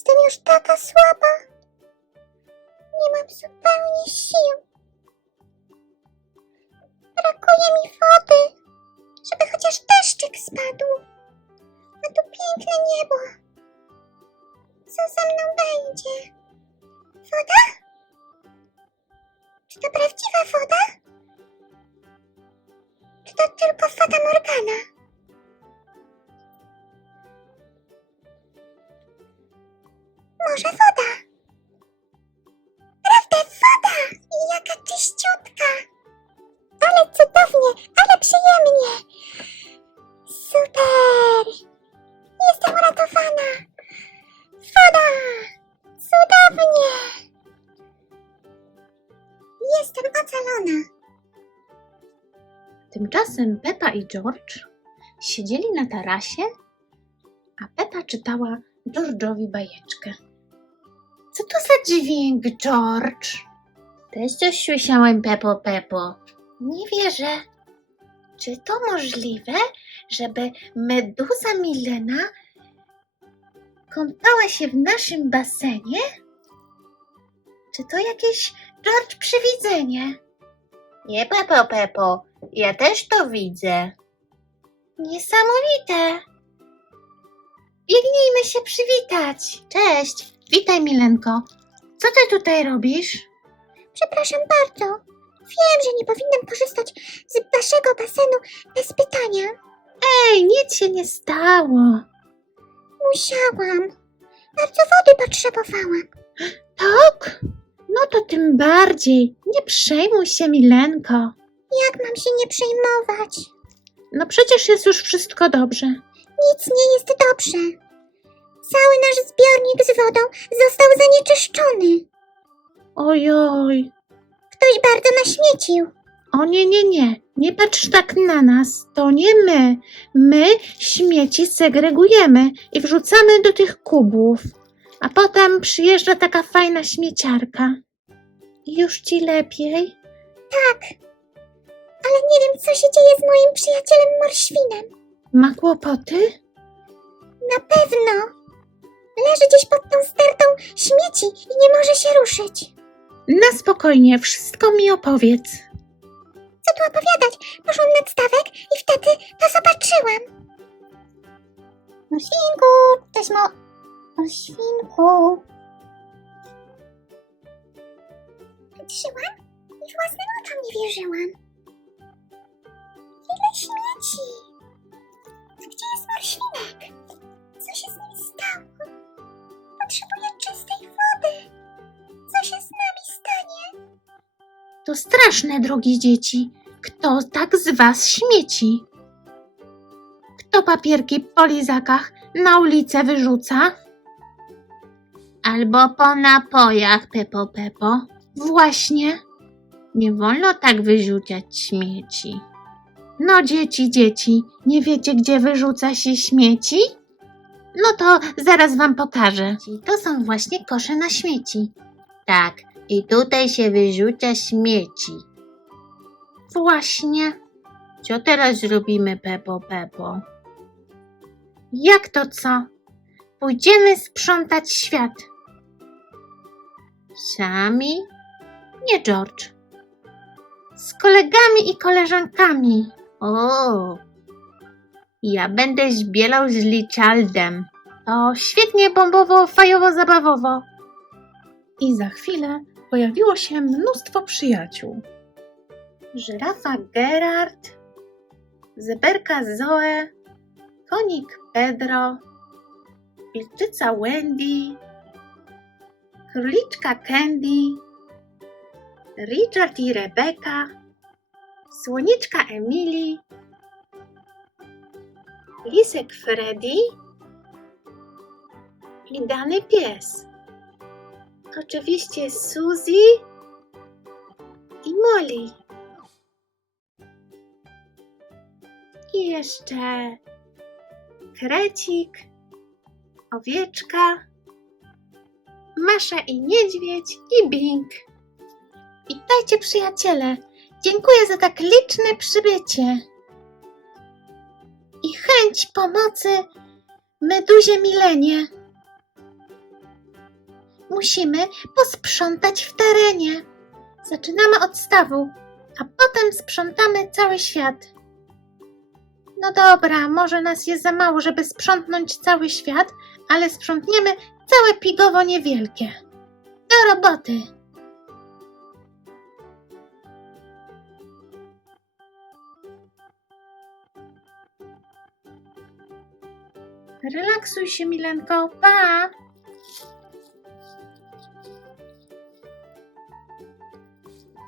Jestem już taka słaba. Nie mam zupełnie sił. Brakuje mi wody, żeby chociaż deszczek spadł. A tu piękne niebo. Co ze mną będzie? Woda? Czy to prawdziwa woda? Czy to tylko fata Morgana? zabawnie, ale przyjemnie. Super! Jestem uratowana! Woda! Cudownie! Jestem ocalona! Tymczasem Peppa i George siedzieli na tarasie, a Peppa czytała George'owi bajeczkę. Co to za dźwięk, George? Też coś słyszałem, Peppo, Pepo. pepo. Nie wierzę. Czy to możliwe, żeby meduza Milena kąpała się w naszym basenie? Czy to jakieś George przewidzenie? Nie, Pepo, Pepo, ja też to widzę. Niesamowite! Biegnijmy się przywitać! Cześć! Witaj, Milenko. Co ty tutaj robisz? Przepraszam bardzo, Wiem, że nie powinnam korzystać z waszego basenu bez pytania. Ej, nic się nie stało. Musiałam. Bardzo wody potrzebowałam. Tak? No to tym bardziej. Nie przejmuj się, Milenko. Jak mam się nie przejmować? No przecież jest już wszystko dobrze. Nic nie jest dobrze. Cały nasz zbiornik z wodą został zanieczyszczony. Ojoj, ktoś bardzo naśmiecił. O nie, nie, nie. Nie patrz tak na nas. To nie my. My śmieci segregujemy i wrzucamy do tych kubów. A potem przyjeżdża taka fajna śmieciarka. Już ci lepiej? Tak. Ale nie wiem, co się dzieje z moim przyjacielem Morświnem. Ma kłopoty? Na pewno. Leży gdzieś pod tą stertą śmieci i nie może się ruszyć. Na spokojnie, wszystko mi opowiedz. Co tu opowiadać? Poszłam na stawek i wtedy to zobaczyłam. O świnku, ktoś ma... O Patrzyłam i własnym oczom nie wierzyłam. O, straszne, drogie dzieci. Kto tak z was śmieci? Kto papierki po lizakach na ulicę wyrzuca? Albo po napojach, Pepo Pepo. Właśnie. Nie wolno tak wyrzucać śmieci. No dzieci, dzieci, nie wiecie gdzie wyrzuca się śmieci? No to zaraz wam pokażę. To są właśnie kosze na śmieci. Tak, i tutaj się wyrzuca śmieci. Właśnie. Co teraz zrobimy, Pepo, Pepo? Jak to co? Pójdziemy sprzątać świat. Sami? Nie, George. Z kolegami i koleżankami. O! Ja będę zbielał z Lichaldem. O, świetnie bombowo, fajowo, zabawowo. I za chwilę pojawiło się mnóstwo przyjaciół. Żyrafa Gerard, zeberka Zoe, konik Pedro, wilczyca Wendy, króliczka Candy, Richard i Rebeka, słoniczka Emily, lisek Freddy i dany pies oczywiście Suzy i Molly. I jeszcze krecik, owieczka, Masza i Niedźwiedź i Bing. Witajcie przyjaciele, dziękuję za tak liczne przybycie. I chęć pomocy meduzie milenie musimy posprzątać w terenie. Zaczynamy od stawu, a potem sprzątamy cały świat. No dobra, może nas jest za mało, żeby sprzątnąć cały świat, ale sprzątniemy całe pigowo niewielkie. Do roboty! Relaksuj się, Milenko. Pa!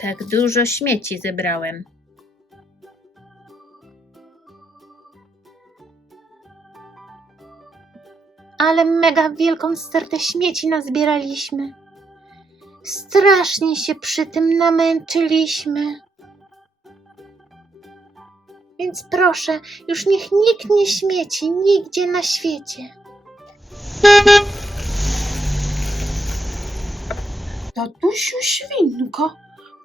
tak dużo śmieci zebrałem. Ale mega wielką stertę śmieci nazbieraliśmy. Strasznie się przy tym namęczyliśmy. Więc proszę, już niech nikt nie śmieci nigdzie na świecie. To tu świnko.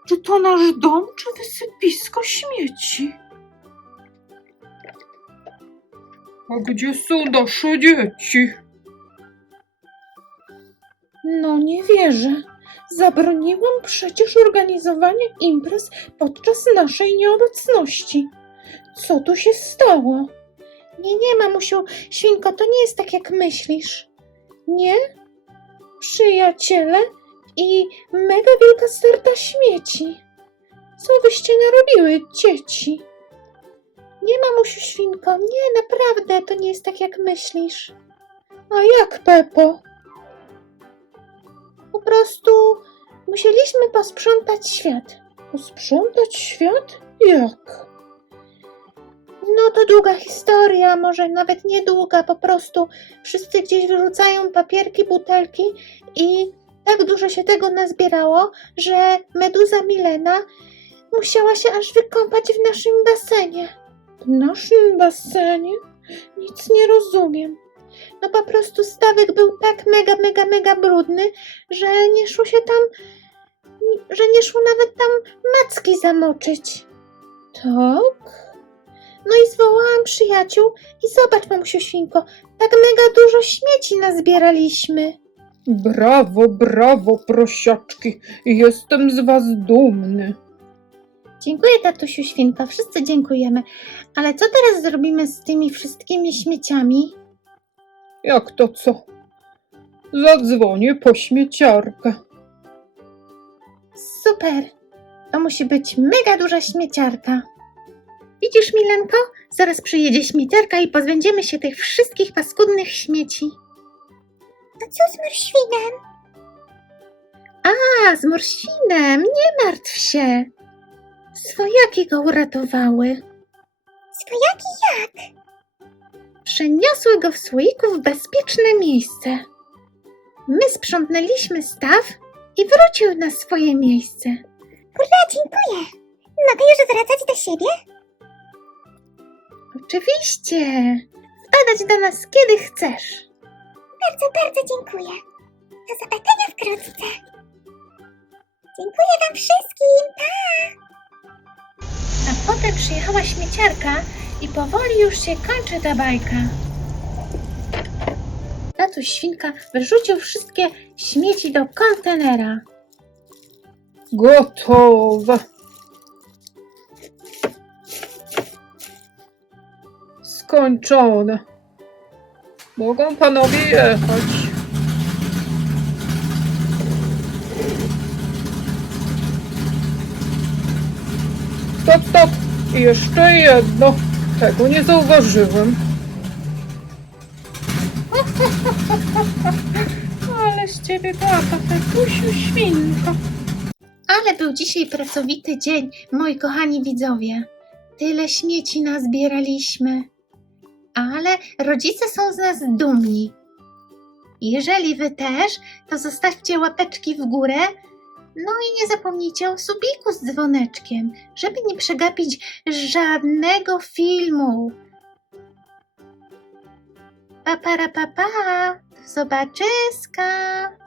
Czy to nasz dom, czy wysypisko śmieci? A gdzie są nasze dzieci? No nie wierzę. Zabroniłam przecież organizowanie imprez podczas naszej nieobecności. Co tu się stało? Nie, nie, mamusiu, świnko, to nie jest tak, jak myślisz. Nie? Przyjaciele? i mega wielka serta śmieci. Co wyście narobiły, dzieci? Nie mamusiu, świnko, nie, naprawdę, to nie jest tak, jak myślisz. A jak, Pepo? Po prostu musieliśmy posprzątać świat. Posprzątać świat? Jak? No to długa historia, może nawet niedługa, po prostu wszyscy gdzieś wyrzucają papierki, butelki i tak dużo się tego nazbierało, że meduza Milena musiała się aż wykąpać w naszym basenie. W naszym basenie? Nic nie rozumiem. No po prostu stawek był tak mega, mega, mega brudny, że nie szło się tam, że nie szło nawet tam macki zamoczyć. Tak? No i zwołałam przyjaciół i zobacz, mamusiu świnko, tak mega dużo śmieci nazbieraliśmy. Brawo, brawo, prosiaczki. Jestem z was dumny. Dziękuję, tatusiu Święta. Wszyscy dziękujemy. Ale co teraz zrobimy z tymi wszystkimi śmieciami? Jak to co? Zadzwonię po śmieciarkę. Super. To musi być mega duża śmieciarka. Widzisz, Milenko? Zaraz przyjedzie śmieciarka i pozbędziemy się tych wszystkich paskudnych śmieci co z Morświnem? A, z Morświnem, nie martw się. Swojaki go uratowały. Swojaki jak? Przeniosły go w słoiku w bezpieczne miejsce. My sprzątnęliśmy staw i wrócił na swoje miejsce. Kurde, dziękuję. Mogę już wracać do siebie? Oczywiście. Wpadać do nas kiedy chcesz. Bardzo, bardzo dziękuję. Do zobaczenia wkrótce. Dziękuję wam wszystkim. Pa! A potem przyjechała śmieciarka i powoli już się kończy ta bajka. Tatuś świnka wyrzucił wszystkie śmieci do kontenera. Gotowe! Skończone! Mogą panowie jechać. Stop, stop! I jeszcze jedno. Tego nie zauważyłem. Ale z ciebie taka fetusiu świnka. Ale był dzisiaj pracowity dzień, moi kochani widzowie. Tyle śmieci nazbieraliśmy ale rodzice są z nas dumni. Jeżeli wy też, to zostawcie łapeczki w górę. No i nie zapomnijcie o subiku z dzwoneczkiem, żeby nie przegapić żadnego filmu. Pa, para, pa, pa. Zobaczyska.